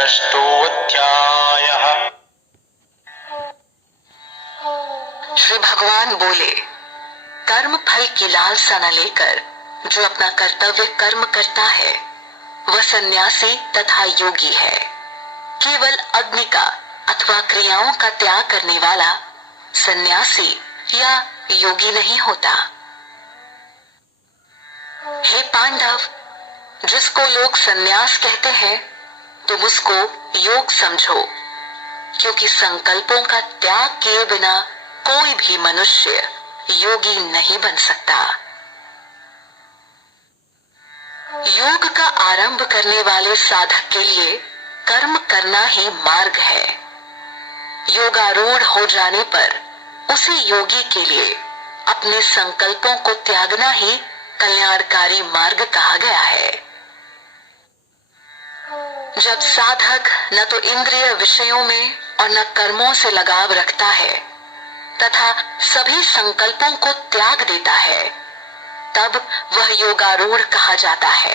षष्ठोऽध्यायः। श्री भगवान बोले, कर्म फल की लालसा न लेकर जो अपना कर्तव्य कर्म करता है वह सन्यासी तथा योगी है। केवल अग्नि का अथवा क्रियाओं का त्याग करने वाला सन्यासी या योगी नहीं होता। हे पांडव, जिसको लोग सन्यास कहते हैं तुम उसको योग समझो, क्योंकि संकल्पों का त्याग किए बिना कोई भी मनुष्य योगी नहीं बन सकता। योग का आरंभ करने वाले साधक के लिए कर्म करना ही मार्ग है। योगारूढ़ हो जाने पर उसी योगी के लिए अपने संकल्पों को त्यागना ही कल्याणकारी मार्ग कहा गया है। जब साधक न तो इंद्रिय विषयों में और न कर्मों से लगाव रखता है तथा सभी संकल्पों को त्याग देता है, तब वह योगारूढ़ कहा जाता है।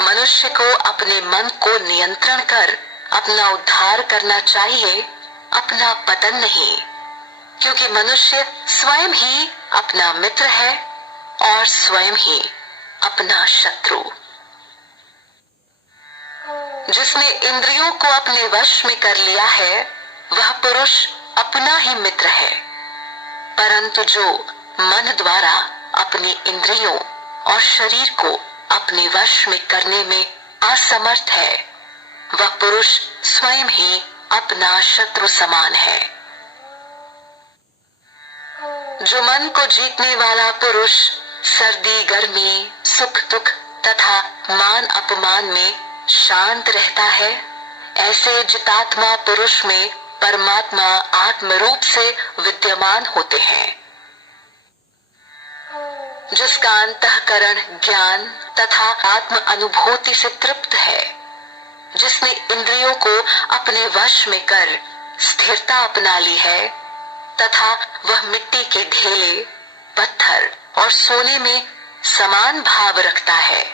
मनुष्य को अपने मन को नियंत्रण कर अपना उद्धार करना चाहिए, अपना पतन नहीं, क्योंकि मनुष्य स्वयं ही अपना मित्र है और स्वयं ही अपना शत्रु। जिसने इंद्रियों को अपने वश में कर लिया है वह पुरुष अपना ही मित्र है, परंतु जो मन द्वारा अपनी इंद्रियों और शरीर को अपने वश में करने में असमर्थ है वह पुरुष स्वयं ही अपना शत्रु समान है। जो मन को जीतने वाला पुरुष सर्दी गर्मी सुख दुख तथा मान अपमान में शांत रहता है, ऐसे जितात्मा पुरुष में परमात्मा आत्म रूप से विद्यमान होते हैं। जिसका अंतःकरण ज्ञान तथा आत्म अनुभूति से तृप्त है, जिसने इंद्रियों को अपने वश में कर स्थिरता अपना ली है तथा वह मिट्टी के ढेले पत्थर और सोने में समान भाव रखता है,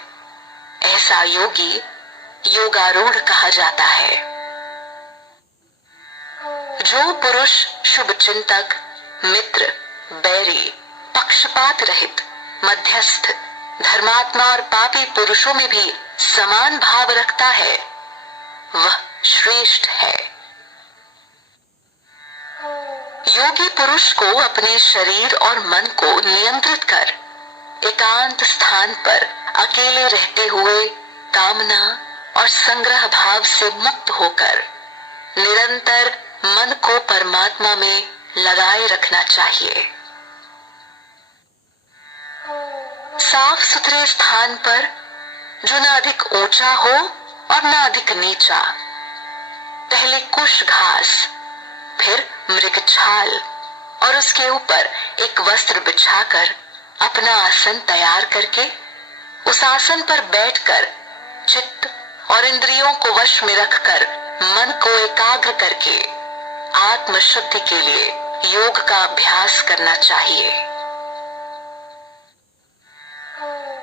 ऐसा योगी योगारूढ़ कहा जाता है। जो पुरुष शुभ चिंतक मित्र बैरी पक्षपात रहित मध्यस्थ धर्मात्मा और पापी पुरुषों में भी समान भाव रखता है वह श्रेष्ठ है। योगी पुरुष को अपने शरीर और मन को नियंत्रित कर एकांत स्थान पर अकेले रहते हुए कामना और संग्रह भाव से मुक्त होकर निरंतर मन को परमात्मा में लगाए रखना चाहिए। साफ सुथरे स्थान पर जो न अधिक ऊंचा हो और न अधिक नीचा, पहले कुश घास फिर मृग छाल और उसके ऊपर एक वस्त्र बिछाकर अपना आसन तैयार करके उस आसन पर बैठकर चित्त और इंद्रियों को वश में रखकर मन को एकाग्र करके आत्म शुद्धि के लिए योग का अभ्यास करना चाहिए।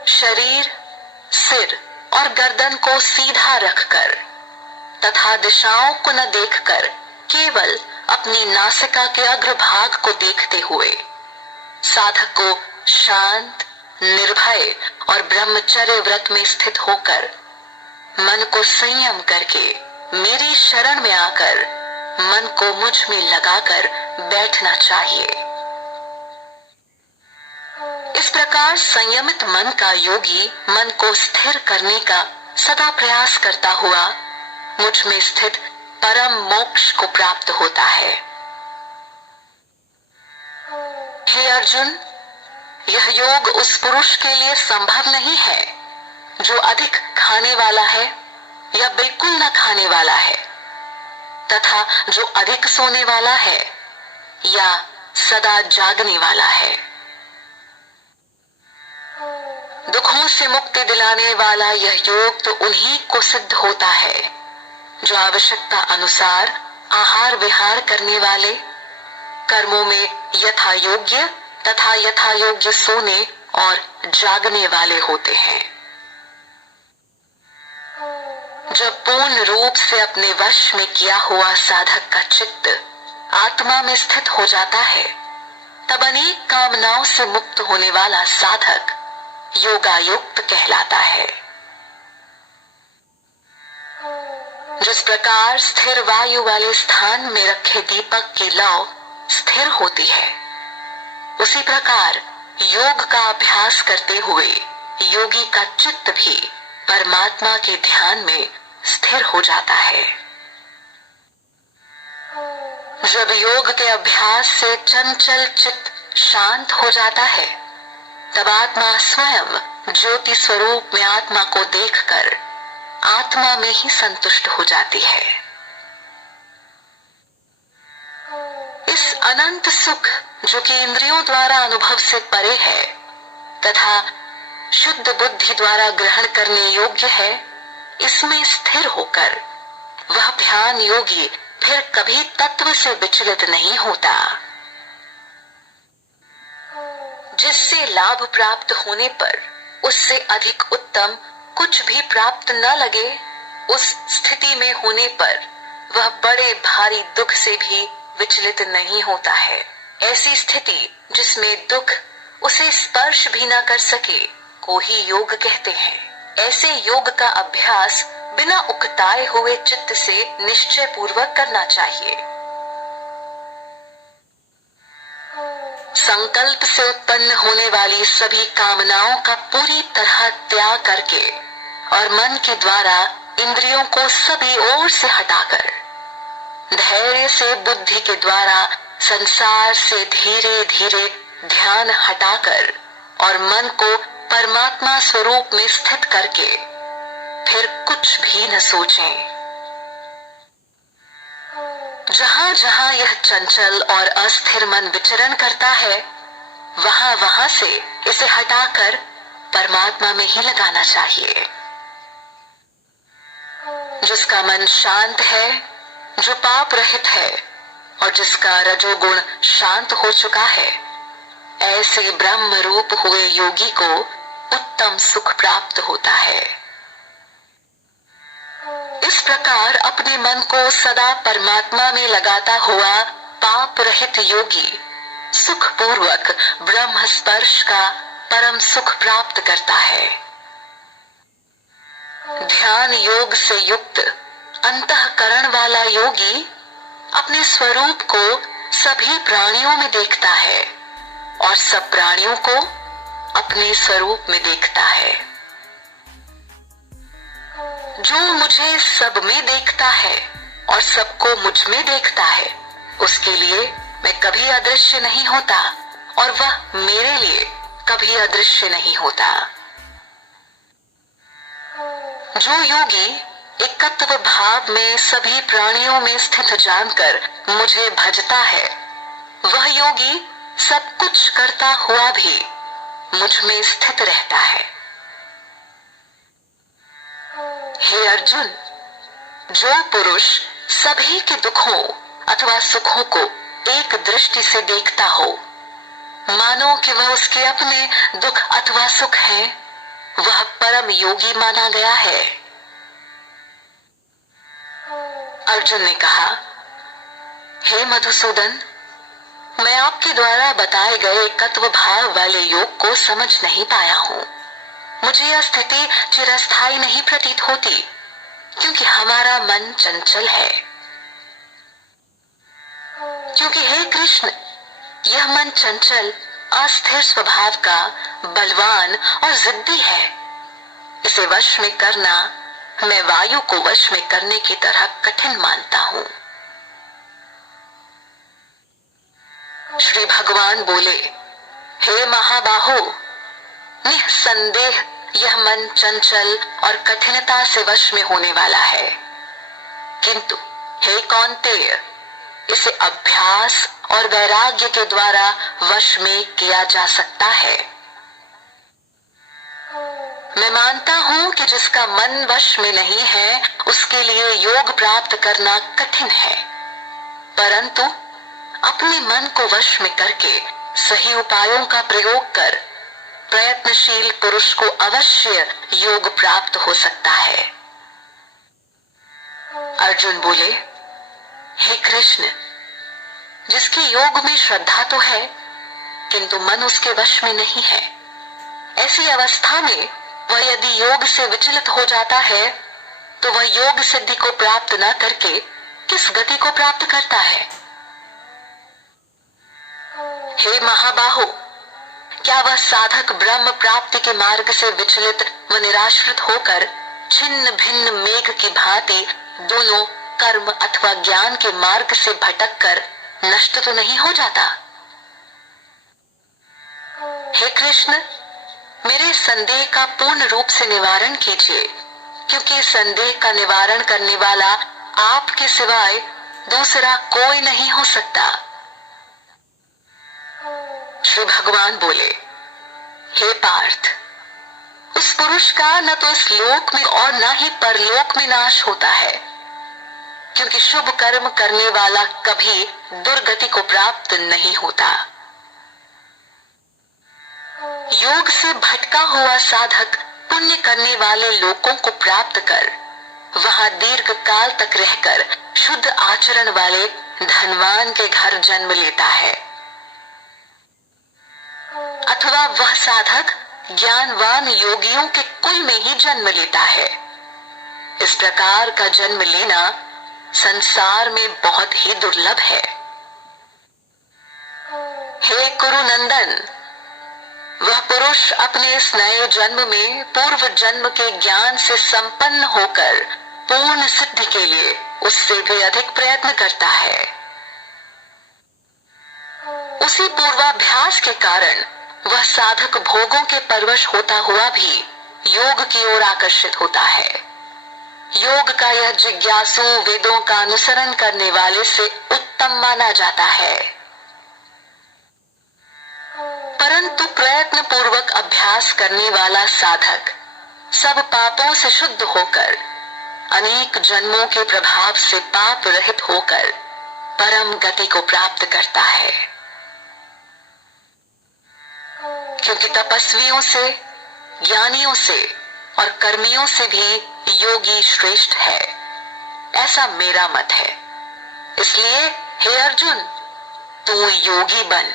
शरीर सिर और गर्दन को सीधा रखकर तथा दिशाओं को न देखकर केवल अपनी नासिका के अग्रभाग को देखते हुए साधक को शांत निर्भय और ब्रह्मचर्य व्रत में स्थित होकर मन को संयम करके मेरी शरण में आकर मन को मुझ में लगाकर बैठना चाहिए। इस प्रकार संयमित मन का योगी मन को स्थिर करने का सदा प्रयास करता हुआ मुझ में स्थित परम मोक्ष को प्राप्त होता है। हे अर्जुन, यह योग उस पुरुष के लिए संभव नहीं है जो अधिक खाने वाला है या बिल्कुल न खाने वाला है तथा जो अधिक सोने वाला है या सदा जागने वाला है। दुखों से मुक्ति दिलाने वाला यह योग तो उन्हीं को सिद्ध होता है जो आवश्यकता अनुसार आहार विहार करने वाले, कर्मों में यथा योग्य तथा यथा योग्य सोने और जागने वाले होते हैं। जब पूर्ण रूप से अपने वश में किया हुआ साधक का चित्त आत्मा में स्थित हो जाता है, तब अनेक कामनाओं से मुक्त होने वाला साधक योगायुक्त कहलाता है। जिस प्रकार स्थिर वायु वाले स्थान में रखे दीपक की लौ स्थिर होती है, उसी प्रकार योग का अभ्यास करते हुए योगी का चित्त भी परमात्मा के ध्यान में स्थिर हो जाता है। जब योग के अभ्यास से चंचल चित्त शांत हो जाता है, तब आत्मा स्वयं ज्योति स्वरूप में आत्मा को देखकर आत्मा में ही संतुष्ट हो जाती है। इस अनंत सुख जो कि इंद्रियों द्वारा अनुभव से परे है तथा शुद्ध बुद्धि द्वारा ग्रहण करने योग्य है, इसमें स्थिर होकर वह ध्यान योगी फिर कभी तत्व से विचलित नहीं होता। जिससे लाभ प्राप्त होने पर उससे अधिक उत्तम कुछ भी प्राप्त न लगे, उस स्थिति में होने पर वह बड़े भारी दुख से भी विचलित नहीं होता है। ऐसी स्थिति जिसमें दुख उसे स्पर्श भी न कर सके को ही योग कहते हैं। ऐसे योग का अभ्यास बिना उकताए हुए चित्त से निश्चय पूर्वक करना चाहिए। संकल्प से उत्पन्न होने वाली सभी कामनाओं का पूरी तरह त्याग करके और मन के द्वारा इंद्रियों को सभी ओर से हटाकर धैर्य से बुद्धि के द्वारा संसार से धीरे धीरे ध्यान हटाकर और मन को परमात्मा स्वरूप में स्थित करके फिर कुछ भी न सोचें। जहां जहां यह चंचल और अस्थिर मन विचरण करता है, वहां वहां से इसे हटाकर परमात्मा में ही लगाना चाहिए। जिसका मन शांत है, जो पाप रहित है और जिसका रजोगुण शांत हो चुका है, ऐसे ब्रह्म रूप हुए योगी को उत्तम सुख प्राप्त होता है। इस प्रकार अपने मन को सदा परमात्मा में लगाता हुआ पाप रहित योगी सुख पूर्वक ब्रह्म स्पर्श का परम सुख प्राप्त करता है। ध्यान योग से युक्त अंतःकरण वाला योगी अपने स्वरूप को सभी प्राणियों में देखता है और सब प्राणियों को अपने स्वरूप में देखता है। जो मुझे सब में देखता है और सबको मुझ में देखता है, उसके लिए मैं कभी अदृश्य नहीं होता और वह मेरे लिए कभी अदृश्य नहीं होता। जो योगी एकत्व भाव में सभी प्राणियों में स्थित जानकर मुझे भजता है, वह योगी सब कुछ करता हुआ भी मुझ में स्थित रहता है। हे अर्जुन, जो पुरुष सभी के दुखों अथवा सुखों को एक दृष्टि से देखता हो, मानो कि वह उसके अपने दुख अथवा सुख है, वह परम योगी माना गया है। अर्जुन ने कहा, हे मधुसूदन, मैं आपके द्वारा बताए गए एकत्व भाव वाले योग को समझ नहीं पाया हूँ। मुझे यह स्थिति चिरस्थायी नहीं प्रतीत होती, क्योंकि हमारा मन चंचल है। क्योंकि हे कृष्ण, यह मन चंचल अस्थिर स्वभाव का बलवान और जिद्दी है। इसे वश में करना मैं वायु को वश में करने की तरह कठिन मानता हूँ। श्री भगवान बोले, हे महाबाहो, निःसंदेह यह मन चंचल और कठिनता से वश में होने वाला है, किंतु हे कौन्तेय, इसे अभ्यास और वैराग्य के द्वारा वश में किया जा सकता है। मैं मानता हूं कि जिसका मन वश में नहीं है, उसके लिए योग प्राप्त करना कठिन है, परंतु अपने मन को वश में करके सही उपायों का प्रयोग कर प्रयत्नशील पुरुष को अवश्य योग प्राप्त हो सकता है। अर्जुन बोले, हे कृष्ण, जिसके योग में श्रद्धा तो है किंतु मन उसके वश में नहीं है, ऐसी अवस्था में वह यदि योग से विचलित हो जाता है तो वह योग सिद्धि को प्राप्त न करके किस गति को प्राप्त करता है? हे महाबाहो, क्या वह साधक ब्रह्म प्राप्ति के मार्ग से विचलित व निराश्रित होकर छिन्न भिन्न मेघ की भांति दोनों कर्म अथवा ज्ञान के मार्ग से भटक कर नष्ट तो नहीं हो जाता? हे कृष्ण, मेरे संदेह का पूर्ण रूप से निवारण कीजिए, क्योंकि संदेह का निवारण करने वाला आपके सिवाय दूसरा कोई नहीं हो सकता। श्री भगवान बोले, हे पार्थ, उस पुरुष का न तो इस लोक में और न ही परलोक में नाश होता है, क्योंकि शुभ कर्म करने वाला कभी दुर्गति को प्राप्त नहीं होता। योग से भटका हुआ साधक पुण्य करने वाले लोकों को प्राप्त कर वहां दीर्घ काल तक रहकर शुद्ध आचरण वाले धनवान के घर जन्म लेता है, अथवा वह साधक ज्ञानवान योगियों के कुल में ही जन्म लेता है। इस प्रकार का जन्म लेना संसार में बहुत ही दुर्लभ है। हे कुरुनंदन, वह पुरुष अपने इस नए जन्म में पूर्व जन्म के ज्ञान से संपन्न होकर पूर्ण सिद्धि के लिए उससे भी अधिक प्रयत्न करता है। उसी पूर्वाभ्यास के कारण वह साधक भोगों के परवश होता हुआ भी योग की ओर आकर्षित होता है। योग का यह जिज्ञासु वेदों का अनुसरण करने वाले से उत्तम माना जाता है, परंतु प्रयत्न पूर्वक अभ्यास करने वाला साधक सब पापों से शुद्ध होकर अनेक जन्मों के प्रभाव से पाप रहित होकर परम गति को प्राप्त करता है। क्योंकि तपस्वियों से, ज्ञानियों से और कर्मियों से भी योगी श्रेष्ठ है, ऐसा मेरा मत है। इसलिए हे अर्जुन, तू योगी बन।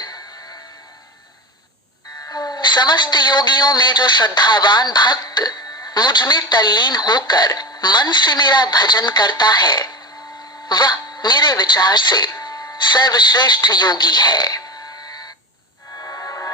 समस्त योगियों में जो श्रद्धावान भक्त मुझ में तल्लीन होकर मन से मेरा भजन करता है, वह मेरे विचार से सर्वश्रेष्ठ योगी है।